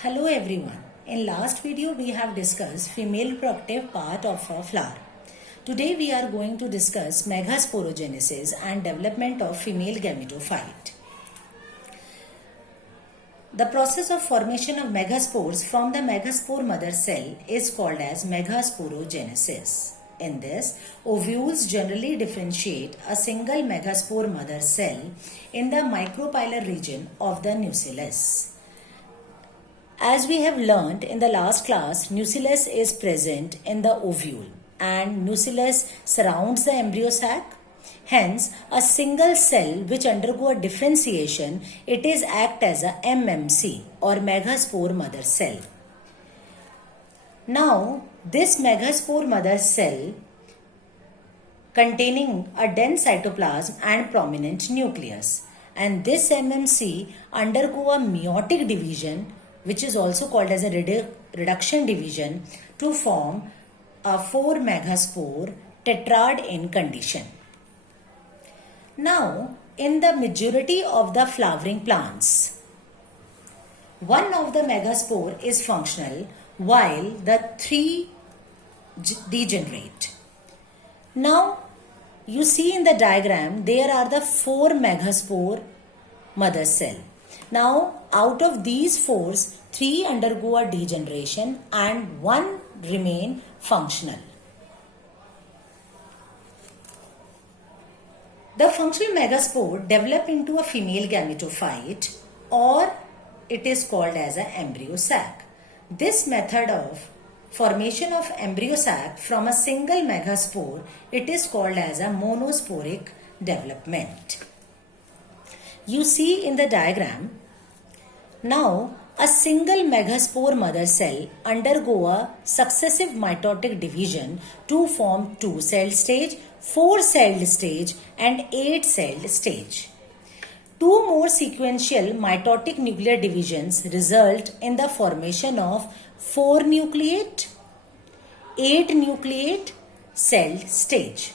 Hello everyone. In last video we have discussed female reproductive part of a flower. Today we are going to discuss megasporogenesis and development of female gametophyte. The process of formation of megaspores from the megaspore mother cell is called as megasporogenesis. In this, ovules generally differentiate a single megaspore mother cell in the micropylar region of the nucellus. As we have learnt in the last class, nucellus is present in the ovule and nucellus surrounds the embryo sac. Hence, a single cell which undergo a differentiation, it is act as a MMC or megaspore mother cell. Now, this megaspore mother cell containing a dense cytoplasm and prominent nucleus, and this MMC undergo a meiotic division, which is also called as a reduction division, to form a 4 megaspore tetrad in condition. Now, in the majority of the flowering plants, one of the megaspore is functional while the 3 degenerate. Now, you see in the diagram, there are the 4 megaspore mother cell. Now, out of these 4, 3 undergo a degeneration and 1 remain functional. The functional megaspore develop into a female gametophyte, or it is called as an embryo sac. This method of formation of embryo sac from a single megaspore, it is called as a monosporic development. You see in the diagram, now a single megaspore mother cell undergo a successive mitotic division to form 2-celled stage, 4-celled stage and 8-celled stage. 2 more sequential mitotic nuclear divisions result in the formation of 4 nucleate, 8 nucleate celled stage.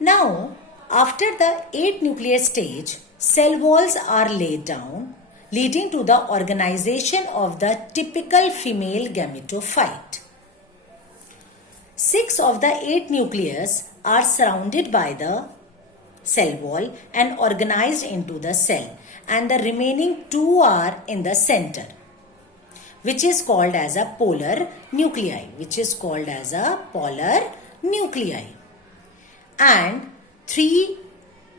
Now, after the 8 nucleate stage, cell walls are laid down, leading to the organization of the typical female gametophyte. 6 of the 8 nucleus are surrounded by the cell wall and organized into the cell, and the remaining 2 are in the center, which is called as a polar nuclei, and 3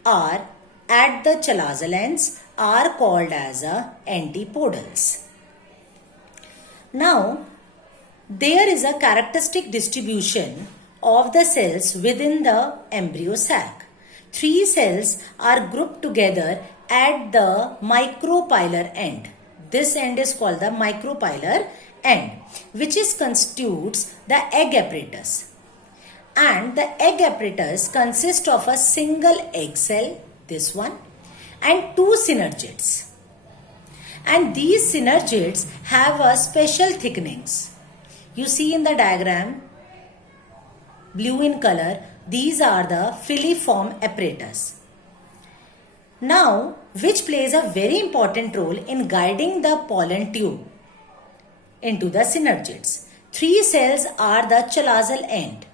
are at the chalazal ends, are called as antipodals. Now, there is a characteristic distribution of the cells within the embryo sac. 3 cells are grouped together at the micropylar end. This end is called the micropylar end, which constitutes the egg apparatus. And the egg apparatus consists of a single egg cell, this one, and 2 synergids. And these synergids have a special thicknings. You see in the diagram, blue in color, these are the filiform apparatus. Now, which plays a very important role in guiding the pollen tube into the synergids. 3 cells are the chalazal end,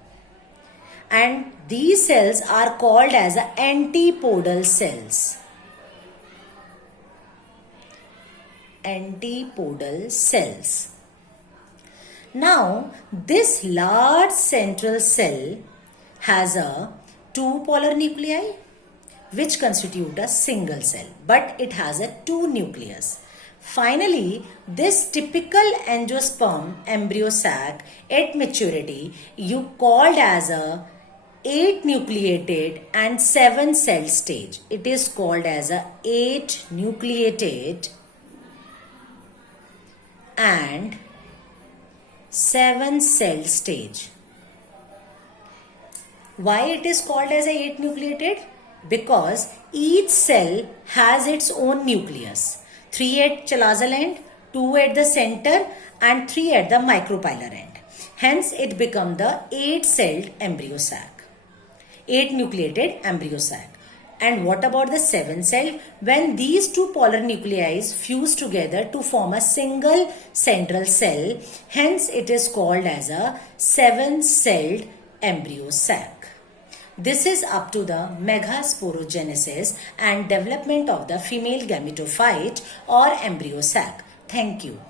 and these cells are called as antipodal cells. Antipodal cells. Now, this large central cell has a 2 polar nuclei which constitute a single cell, but it has a 2 nucleus. Finally, this typical angiosperm embryo sac at maturity, you called as a 8 nucleated and 7 cell stage. It is called as a 8 nucleated and 7 cell stage. Why it is called as a 8 nucleated? Because each cell has its own nucleus. 3 at chalazal end, 2 at the center and 3 at the micropylar end. Hence it becomes the 8-celled embryo sac, 8 nucleated embryo sac. And what about the 7-celled? When these two polar nuclei fuse together to form a single central cell, hence it is called as a 7-celled embryo sac. This is up to the megasporogenesis and development of the female gametophyte or embryo sac. Thank you.